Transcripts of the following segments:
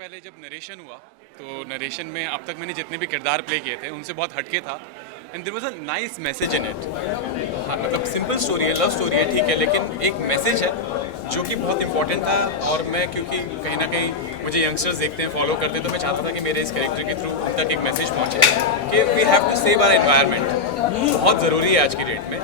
पहले जब नरेशन हुआ तो नरेशन में अब तक मैंने जितने भी किरदार प्ले किए थे उनसे बहुत हटके था and there was a nice message in it. हाँ मतलब सिंपल स्टोरी है, लव स्टोरी है, ठीक है, लेकिन एक मैसेज है जो कि बहुत इंपॉर्टेंट था। और मैं क्योंकि कहीं ना कहीं मुझे यंगस्टर्स देखते हैं, फॉलो करते हैं, तो मैं चाहता था कि मेरे इस कैरेक्टर के थ्रू उन तक एक मैसेज पहुँचे कि we have to save our environment. बहुत ज़रूरी है आज की डेट में,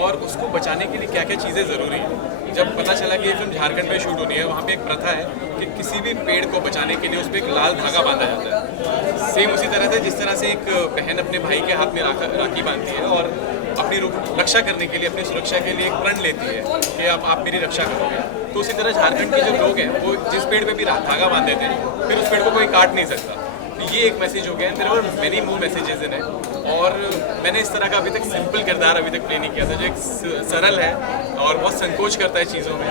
और उसको बचाने के लिए क्या क्या चीज़ें ज़रूरी हैं। जब पता चला कि ये फिल्म झारखंड में शूट होनी है, वहाँ पे एक प्रथा है कि किसी भी पेड़ को बचाने के लिए उस पर एक लाल धागा बांधा जाता है। सेम उसी तरह से जिस तरह से एक बहन अपने भाई के हाथ में राखी बांधती है और अपनी रक्षा करने के लिए, अपनी सुरक्षा के लिए एक प्रण लेती है कि अब आप मेरी रक्षा करोगे, तो उसी तरह झारखंड के जो लोग हैं वो जिस पेड़ पे भी धागा बांध देते हैं फिर उस पेड़ को कोई काट नहीं सकता। तो ये एक मैसेज हो गया है। There are many more messages in it. और मैंने इस तरह का अभी तक सिंपल किरदार अभी तक प्ले नहीं किया था, जो एक सरल है और बहुत संकोच करता है चीज़ों में।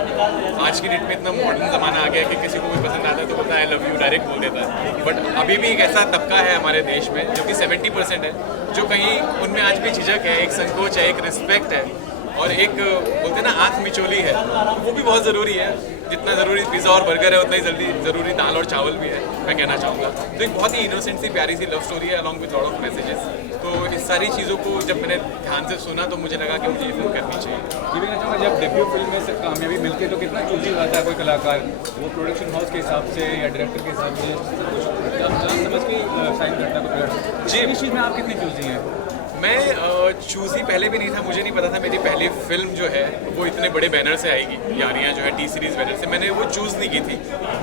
आज की डेट में इतना मॉडर्न ज़माना आ गया है कि किसी को भी पसंद आता है तो बोलता है आई लव यू, डायरेक्ट बोल देता है। बट अभी भी एक ऐसा तबका है हमारे देश में जो कि 70% है, जो कहीं उनमें आज भी झिझक है, एक संकोच है, एक रिस्पेक्ट है, और एक बोलते हैं ना आँख मिचोली है, वो भी बहुत ज़रूरी है। जितना ज़रूरी पिज़्ज़ा और बर्गर है उतना ही ज़रूरी दाल और चावल भी है, मैं कहना चाहूँगा। तो एक बहुत ही इनोसेंट सी प्यारी सी लव स्टोरी है along with lot of messages. तो इस सारी चीज़ों को जब मैंने ध्यान से सुना तो मुझे लगा कि मुझे ये फिल्म करनी चाहिए। ये भी कहना चाहूँगा, जब डेब्यू फिल्म में से कामयाबी मिलती है तो कितना चूजी रहता है कोई कलाकार, वो प्रोडक्शन हाउस के हिसाब से या डायरेक्टर के हिसाब से जान समझ के साइन करता है कोई। जी, इस चीज़ में आप कितने चूजी हैं? मैं चूज़ी पहले भी नहीं था, मुझे नहीं पता था मेरी पहली फिल्म जो है वो इतने बड़े बैनर से आएगी। यारियाँ जो है टी सीरीज़ बैनर से, मैंने वो चूज़ नहीं की थी,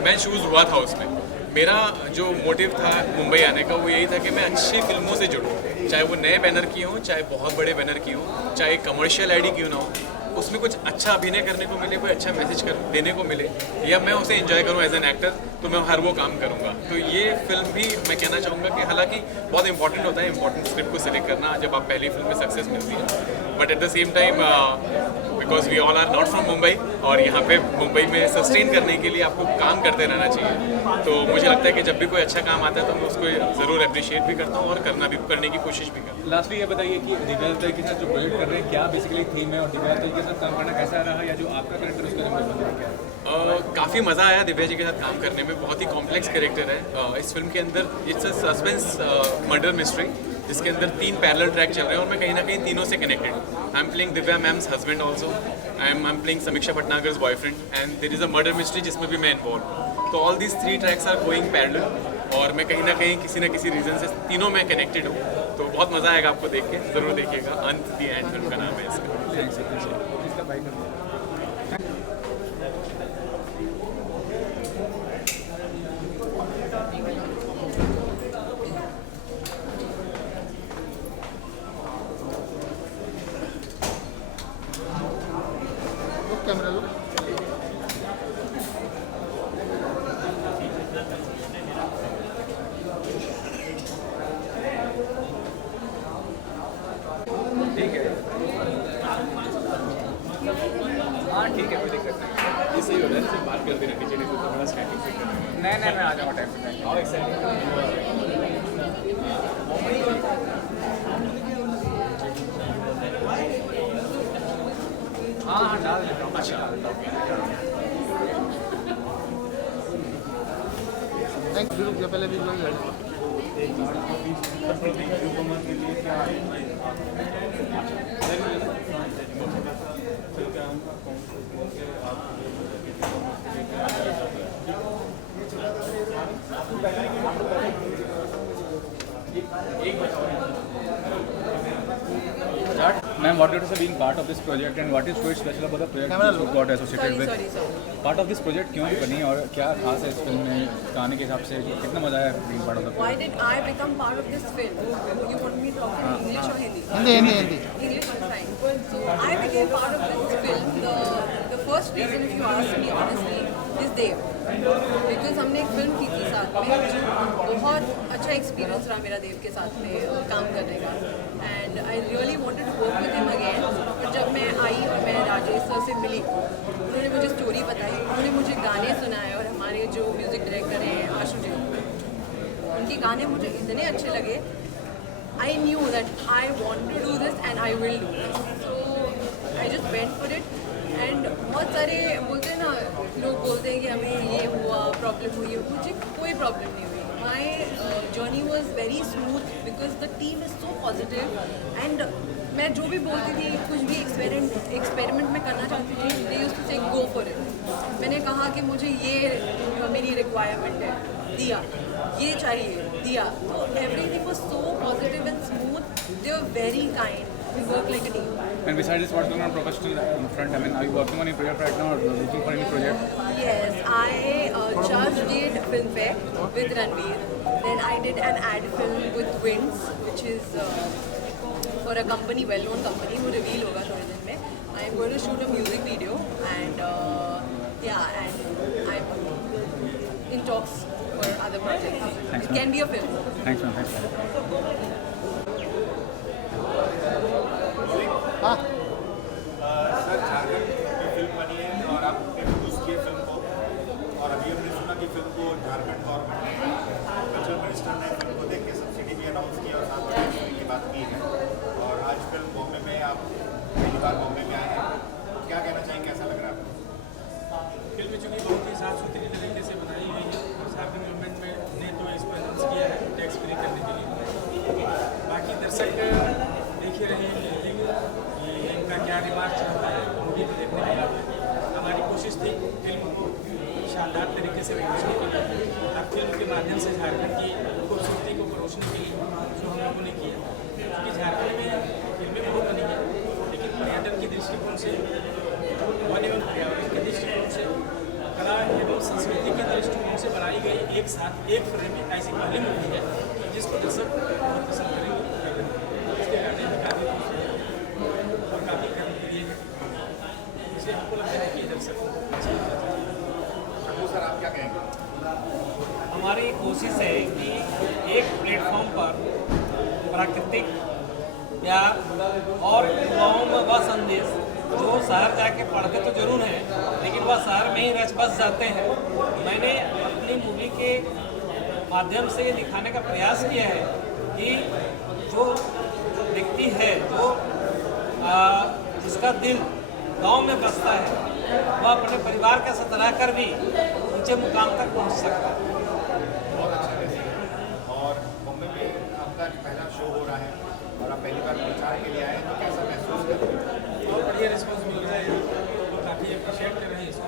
मैं चूज़ हुआ था उसमें। मेरा जो मोटिव था मुंबई आने का वो यही था कि मैं अच्छी फिल्मों से जुड़ूँ, चाहे वो नए बैनर की हों, चाहे बहुत बड़े बैनर की हों, चाहे कमर्शियल आईडी क्यों ना हो, उसमें कुछ अच्छा अभिनय करने को मिले, कोई अच्छा मैसेज देने को मिले, या मैं उसे एंजॉय करूं एज एन एक्टर, तो मैं हर वो काम करूंगा। तो ये फिल्म भी मैं कहना चाहूँगा कि हालांकि बहुत इंपॉर्टेंट होता है इंपॉर्टेंट स्क्रिप्ट को सिलेक्ट करना जब आप पहली फिल्म में सक्सेस मिलती है, but at the same time because we all are not from Mumbai, और यहाँ पे मुंबई में सस्टेन करने के लिए आपको काम करते रहना चाहिए। तो मुझे लगता है कि जब भी कोई अच्छा काम आता है तो मैं उसको ज़रूर अप्रिशिएट भी करता हूँ और करने की कोशिश भी करता हूँ। लास्टली ये बताइए कि दिव्या दत्ता के साथ जो प्रोजेक्ट कर रहे हैं क्या बेसिकली थीम है, और दिव्या दत्ता के साथ काम करना कैसा रहा, या जो आपका कैरेक्टर उसका नंबर बन रहा है? काफ़ी मज़ा आया दिव्या जी के साथ काम करने में। बहुत ही कॉम्प्लेक्स कैरेक्टर है। इस फिल्म के अंदर it's a suspense murder mystery जिसके अंदर 3 पैरेलल ट्रैक चल रहे हैं और मैं कहीं ना कहीं तीनों से connected. I am playing Divya ma'am's husband also, I am playing Samiksha Bhatnagar's boyfriend, and there is a murder mystery जिसमें भी मैं इन्वॉल्व। तो all these 3 tracks are going parallel, और मैं कहीं ना कहीं किसी न किसी रीज़न से तीनों में कनेक्टेड हूँ। तो बहुत मज़ा आएगा आपको देख के, ज़रूर देखिएगा। अंत दी एंड फिल्म का नाम है इसका। कैमरा लो। ठीक है, हाँ ठीक है, कोई दिक्कत नहीं। ये सही हो रहा है, बात कर देना नीचे, नहीं तो थोड़ा स्टैटिक से करना। नहीं मैं आ जाऊँगा टाइम पे। और एक्साइटेड हाँ डाल देता हूँ। अच्छा। Thank you. पहले भी बोल Ma'am, what is being part of this project and what is so special about the project which got associated with? Part of this project क्यों बनी और क्या खास है इस फिल्म में गाने के हिसाब से, कितना मजा आया being part of the Why project? did I become part of this film? You want me to talk in English or Hindi? Hindi. English is fine. So I became part of this film. The first reason, if you ask me honestly, is Dev. Because हमने एक film की थी साथ में, बहुत अच्छा experience रहा मेरा देव के साथ में काम करने का, and I really wanted to work with him again. और जब मैं आई और मैं राजेश सर से मिली, उन्होंने मुझे स्टोरी बताई, उन्होंने मुझे गाने सुनाए, और हमारे जो म्यूज़िक डायरेक्टर हैं आशु जी, उनके गाने मुझे इतने अच्छे लगे। I knew that I want to do this and I will do this, so I just went for it. And बहुत सारे बोलते हैं ना, लोग बोलते हैं कि हमें ये हुआ प्रॉब्लम हुई है, मुझे कोई प्रॉब्लम नहीं हुई. My journey was very smooth because the team is so positive. And मैं जो भी बोलती थी, कुछ भी एक्सपेरिमेंट में करना चाहती थी, दे यूज्ड टू से गो फॉर इट. मैंने कहा कि मुझे ये मेरी रिक्वायरमेंट है, दिया. ये चाहिए, दिया. तो everything was so positive and smooth. They were very kind. We work like a team. And besides this, what's going on professional front? I mean, are you working on any project right now or looking for any project? Yes, I just did Filmfare with Ranveer. Then I did an ad film with Winds, which is for a company, well-known company, who reveal hoga thode din mein. I'm going to shoot a music video, and yeah, and I'm in talks for other projects. Thanks, It can be a film. Thanks, man. Thanks. हाँ sir Jharkhand में film बनी है और आपने produce की है film को, और अभी हमने सुना कि फिल्म को झारखंड गवर्नमेंट ने, कल्चर मिनिस्टर ने फिल्म को देख के सब्सिडी भी अनाउंस किया और साथ में शूटिंग की बात की है. और आज फिल्म बॉम्बे में, आप पहली बार बॉम्बे में आए हैं, तो क्या कहना चाहेंगे, कैसा लग रहा है आपको? फिल्म चूँकि बहुत ही साफ सुथरी तरीके से बनाई हुई है और झारखंड गवर्नमेंट में ने तो इसको अनाउंस किया है टैक्स फ्री करने के लिए. बाकी दर्शक देख ही रहे हैं कि इनका क्या रिमार्क चलता है, मूवी को देखने के बाद हमारी कोशिश थी फिल्म को शानदार तरीके से पहुँचने के लिए और फिल्म के माध्यम से झारखंड की खूबसूरती को परोसने के लिए जो हम लोगों ने किया. क्योंकि झारखंड में फिल्में बहुत बनी हैं, लेकिन पर्यटन के दृष्टिकोण से, वन एवं पर्यावरण के दृष्टिकोण से, कला एवं संस्कृति के दृष्टिकोण से बनाई गई एक साथ एक फ्रेम में ऐसी पहली मूवी है जिसको दर्शक बहुत पसंद करेंगे. इसके गाने भी काफ़ी और काफ़ी करीब इसलिए हमको लगता है कि दर्शक शक्कू सर, आप क्या कहेंगे? हमारी कोशिश है कि एक प्लेटफॉर्म पर प्राकृतिक या और युवाओं में वह संदेश जो शहर जाके पढ़ते तो जरूर हैं, लेकिन वह शहर में ही रच बस जाते हैं. मैंने अपनी मूवी के माध्यम से ये दिखाने का प्रयास किया है कि जो व्यक्ति है, जो जिसका दिल गांव में बसता है, वह अपने परिवार का साथ रहकर भी ऊंचे मुकाम तक पहुंच सकता है. बहुत अच्छा लगे. और बॉम्बे में आपका पहला शो हो रहा है और आप पहली बार प्रचार के लिए आए हैं, तो कैसा महसूस कर रहे हैं? बहुत बढ़िया रिस्पॉन्स मिल रहा है. लोग काफ़ी अप्रिशिएट कर रहे हैं इसको.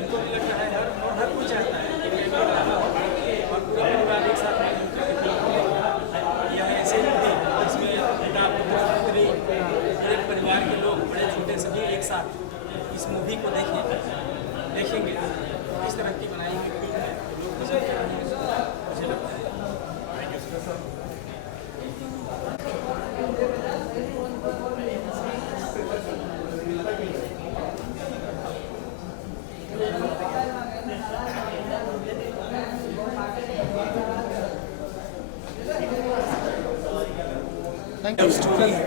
इनको भी लग रहा है हर कोई चाहता है कि कैमरा लगा हो और पूरा परिवार एक साथ यह ऐसे मूवी इसमें पिता पुत्र पुत्री पूरे परिवार के लोग बड़े छोटे सभी एक साथ इस मूवी को देखेंगे. किस तरह की बनाई हुई फिल्म है, लोग पसंद कर रहे हैं, मुझे लगता है. स्टोरी है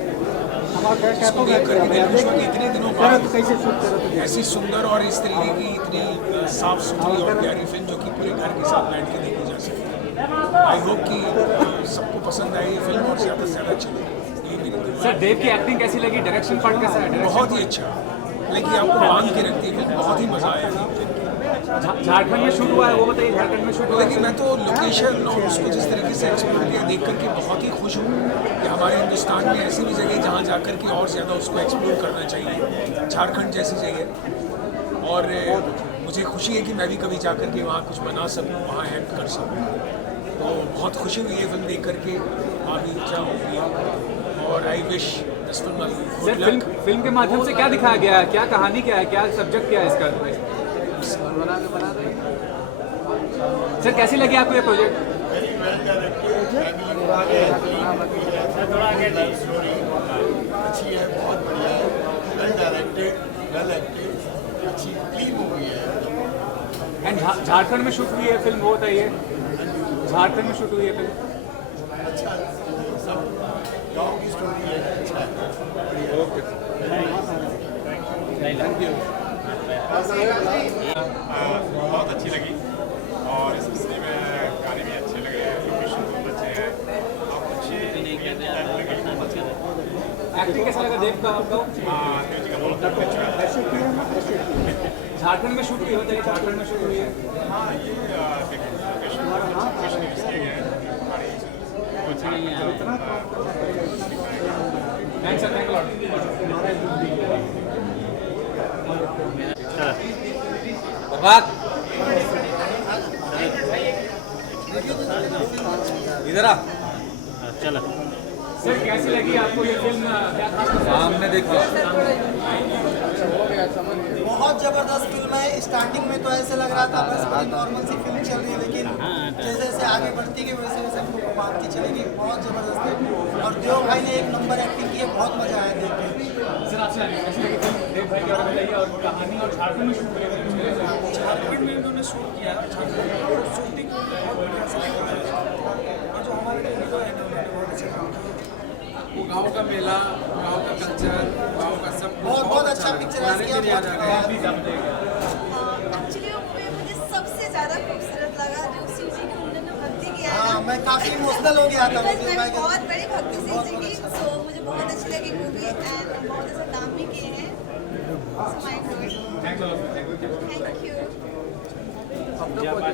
इसको देखकर के दिलखुश हुआ कि इतने दिनों बाद कैसे शूट करो? ऐसी सुंदर और इस तरीके की इतनी साफ सुथरी और प्यारी फिल्म जो कि पूरे घर के साथ बैठ के देखी जा सके. आई होप कि सबको पसंद आए ये फिल्म और ज़्यादा से ज़्यादा चले. यही मेरी दुआ है. सर, देव की एक्टिंग कैसी लगी? डायरेक्शन पार्ट कैसा है? बहुत ही अच्छा, लेकिन आपको बांध के रखती है फिल्म. बहुत ही मज़ा आया फिल्म. झारखंड में शूट हुआ है, वो बताइए. झारखंड में शूट हुआ है. देखिए, मैं तो लोकेशन और उसको जिस तरीके से एक्सप्लोर किया देख करके बहुत ही खुश हूँ कि हमारे हिंदुस्तान में ऐसी भी जगह जहाँ जा कर के और ज़्यादा उसको एक्सप्लोर करना चाहिए. झारखंड जैसी जगह, और मुझे खुशी है कि मैं भी कभी जा कर के वहाँ कुछ बना सकूँ, वहाँ हेल्प कर सकूँ. तो बहुत खुशी हुई है फिल्म देख करके. आगे क्या होगी और I wish this film sir, film के माध्यम से क्या दिखाया गया है? क्या कहानी क्या है? क्या सब्जेक्ट क्या है इसका? सर, कैसी लगी आपको ये प्रोजेक्ट? अच्छी है, बहुत बढ़िया है, वेल डायरेक्टेड, वेल एक्टेड, अच्छी क्लीन मूवी है. एंड झारखंड में शूट हुई है फिल्म, वो बताइए. झारखंड में शूट हुई है फिल्म. अच्छा, सब गाँव की स्टोरी है. अच्छा है, थैंक यू. बहुत अच्छी लगी और इसमें गाने भी अच्छे लगे, लोकेशन बहुत अच्छे हैं और कुछ एक्टिंग कैसा लगा देव का आपको? झारखंड में शूट हुई होता है, झारखंड में शूट हुई है। Thanks sir, thank lot. बर्बाद इधर आ। चलो सर कैसी लगी आपको ये फिल्म? क्या खास हमने देखा? बहुत ज़बरदस्त फिल्म है। स्टार्टिंग में तो ऐसे लग रहा था बस बड़ी नॉर्मल सी फिल्म चल रही है, लेकिन जैसे जैसे आगे बढ़ती गई वैसे वैसे हमको बांधती चलेगी। बहुत ज़बरदस्त है और देव भाई ने एक नंबर एक्टिंग की है, बहुत मज़ा आया देख के। सर आपसे कैसी लगी फिल्म? देव भाई क्या बताइए, और कहानी और झारखंड में शूट हुई है। झारखंड में उन्होंने शूट किया, शूटिंग बहुत बढ़िया से दिखा है और जो हमारे लिए हीरो है ना उन्होंने बहुत अच्छा काम किया। वो गांव का मेला, गांव का कल्चर, गांव का सब बहुत बहुत अच्छा पिक्चराइज किया। एक्चुअली वो मूवी मुझे सबसे ज़्यादा खूबसूरत लगा जो शिव जी ने उन्होंने भक्ति किया है हाँ, मैं काफ़ी इमोशनल हो गया था। बिकॉज मैं बहुत बड़ी भक्ति शिव जी की, सो मुझे बहुत अच्छी लगी मूवी एंड बहुत ऐसे काम भी किए हैं। So my good, thank you.